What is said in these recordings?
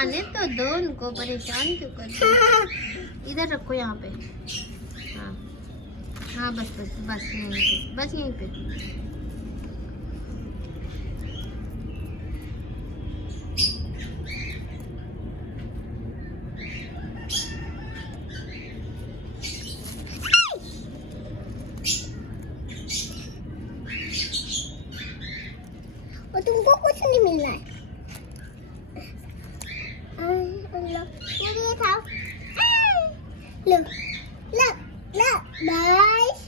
खाने तो दो उनको, परेशान क्यों कर रहे हो? इधर रखो यहाँ पे। हाँ हाँ बस बस बस यहीं पे, बस यहीं पे। और तुमको कुछ नहीं मिल रहा है। ये खाओ। लो लो लो बस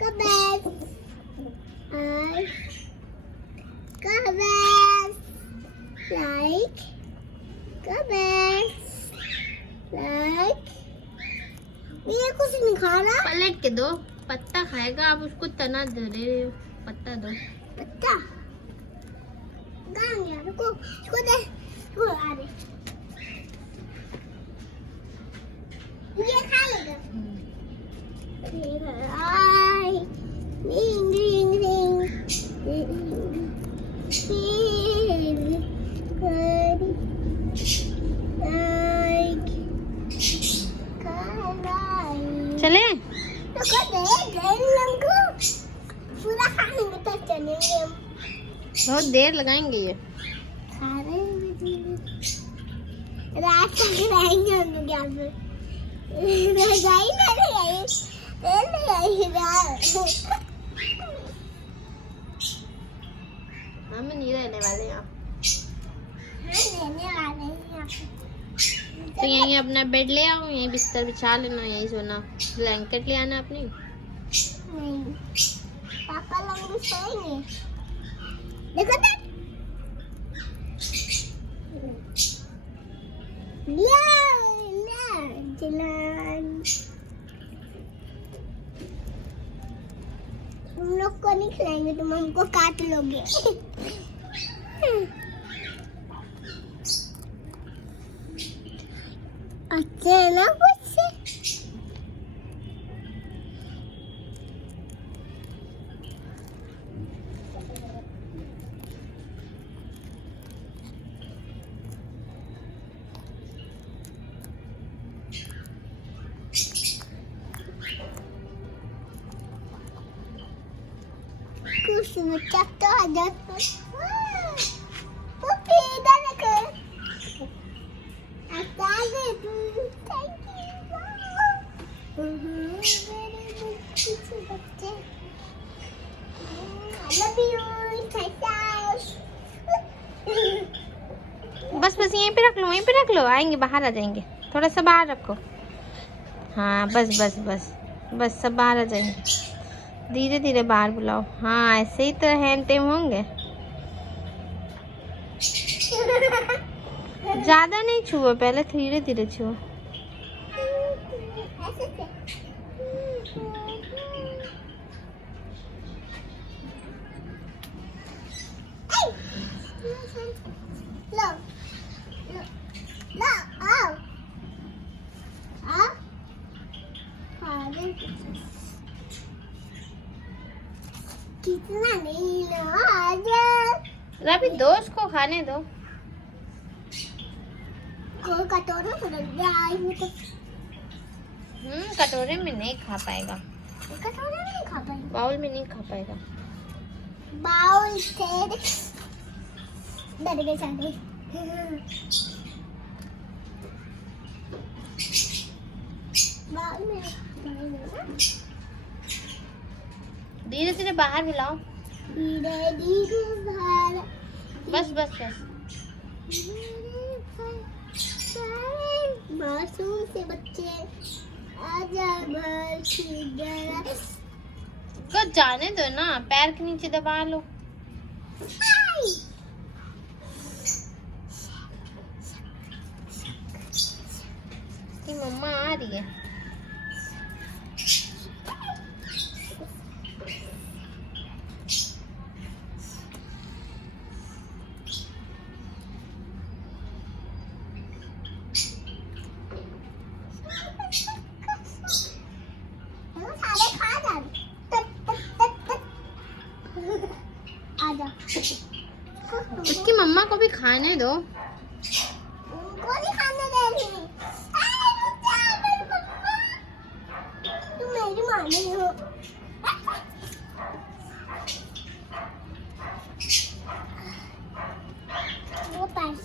कबस आई कबस लाइक कबस लाइक। ये कुछ नहीं खा रहा। पलट के दो, पत्ता खाएगा। आप उसको तना दे रहे हो, पत्ता दो। पत्ता गांव यार को दे को आ रे। ये खा लेगा। आई रिंग रिंग रिंग चले तो पूरा खाने तक चलेंगे हम। बहुत देर लगाएंगे ये। रात तक रहेंगे हम लोग यहाँ पे। रजाई ना लगाई, तेल लगाई हम नहीं रहने वाले यहाँ। रहने वाले हैं यहाँ पे। तो यहीं अपना बेड ले आओ, यहीं बिस्तर बिछा लेना, यहीं सोना। ब्लैंकेट ले आना अपनी। नहीं पापा लोग भी सोएंगे। देखो तक तुम लोग को नहीं खिलाएंगे, तुम हमको काट लोगे। अच्छा ना कुछ कुछ चक्का आ जाता है। पुप्पी इधर रखो। अच्छा दे तू। Thank you. मेरे बच्चे I love you। बस बस यहीं पे रख लो, वहीं पे रख लो। आएंगे, बाहर आ जाएंगे। थोड़ा सा बाहर रखो। हाँ बस बस बस बस, सब बाहर आ जाएंगे। धीरे धीरे बाहर बुलाओ। हाँ ऐसे ही तो हैंड टेम होंगे। ज्यादा नहीं छुओ, पहले धीरे धीरे छुओ। लो लो लो आओ आओ। कितना नहीं लो आजा। रवि दो, उसको खाने दो। कोई कटोरे में रख दिया आई तो। कटोरे में नहीं खा पाएगा। कटोरे में नहीं खा पाएगा। बाउल में नहीं खा पाएगा। बाउल से डर गए सारे। बाउल में धीरे धीरे बाहर बुलाओ। धीरे धीरे बाहर। बस बस बस। मासूम से बच्चे आजा बाहर खींच। को जाने दो ना, पैर के नीचे दबा लो। मम्मा आ रही है। खाने दो। उनको नहीं खाने दे रही। तुम मेरी मामी हो। वो पास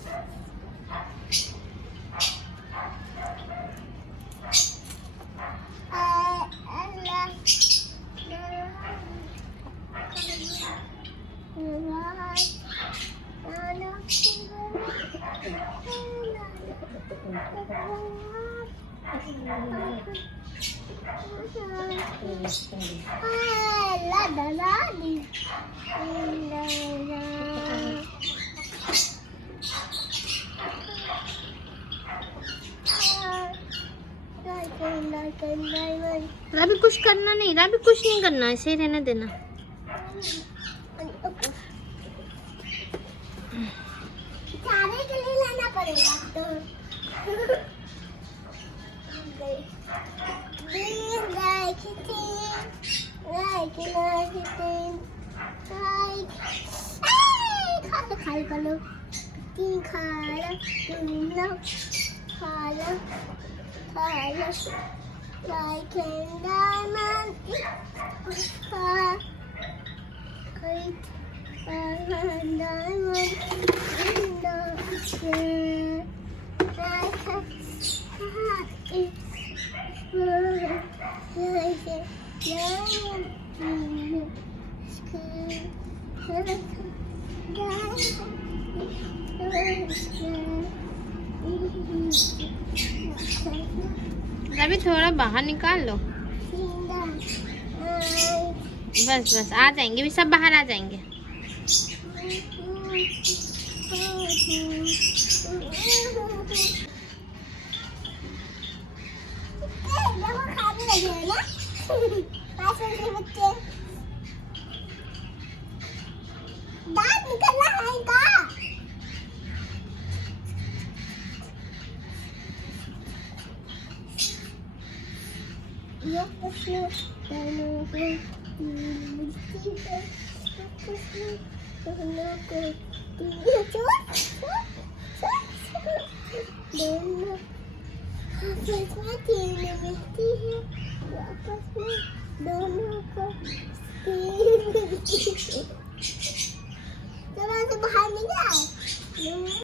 राबी कुछ करना नहीं, राबी कुछ नहीं करना, ऐसे ही रहने देना। सारे के लिए लाना पड़ेगा तो। Like a diamond, diamond in the air. Like a heart is like a diamond in the sky. Like a diamond in the sky. राबी थोड़ा बाहर निकाल लो। बस बस आ जाएंगे, भी सब बाहर आ जाएंगे। दांत निकलना है इनका। दोनों को